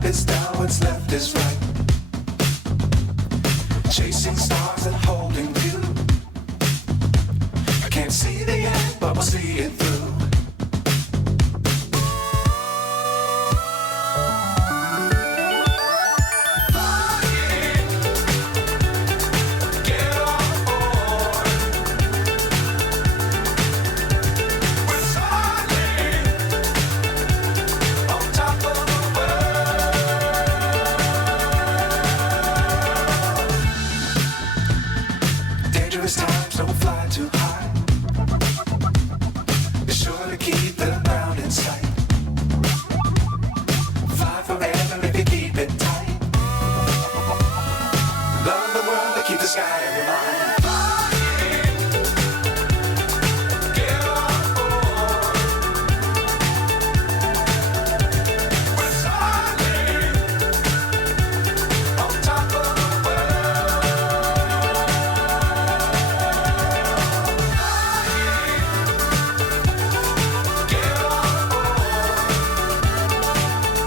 Up is down, what's left is right. Chasing stars and holding you. I can't see the end, but we'll see it through.